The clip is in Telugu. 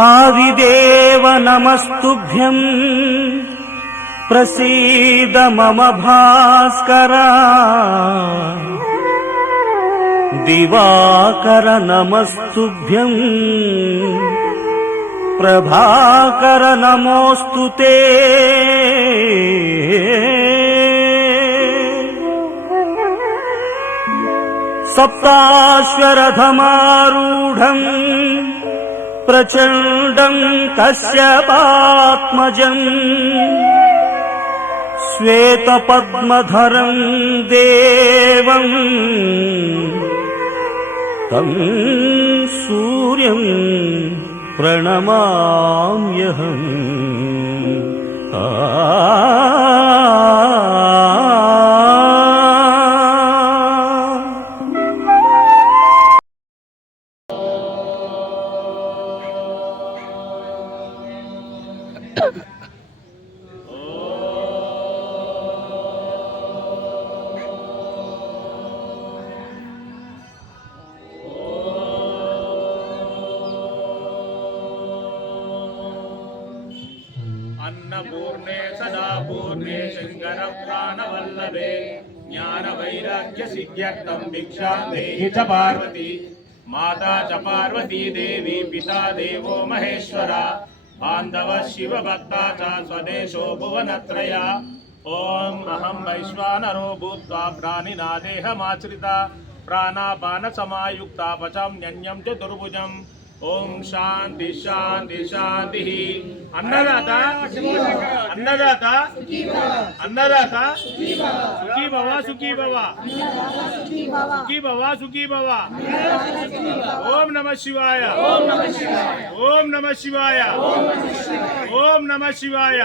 आदिदेव नमस्तुभ्यम्। प्रसीद मम भास्करा। दिवाकर नमस्तुभ्यम्। प्रभाकर नमोऽस्तु ते। सप्ताश्वरथमारूढम् प्रचण्डम् कश्यपात्मजम् श्वेतपद्मधरम् देवम् तम् सूर्यम् प्रणमाम्यहम्। आ अन्नपूर्णे सदा पूर्णे शङ्करप्राणवल्लभे ज्ञानवैराग्यसिद्ध्यर्थं भिक्षां देहि च पार्वती माता च पार्वती देवी पिता देवो महेश्वरा बान्धवः शिवभक्ता च स्वदेशो भुवनत्रया ॐ अहं वैश्वानरो भूत्वा प्राणिना देहमाश्रिता प्राणापानसमायुक्ता पचाम्यन्यं च दुर्भुजम् ఓం శాంతి శాంతి శాంతి. అన్నదాత అన్నదాత అన్నదాత. సుఖీ భవ సుఖీ భవ సుఖీ భవ సుఖీ భవ ఓం నమ శివాయ ఓం నమ శివాయ. ఓం నమ శివాయ. ఓం నమ శివాయ.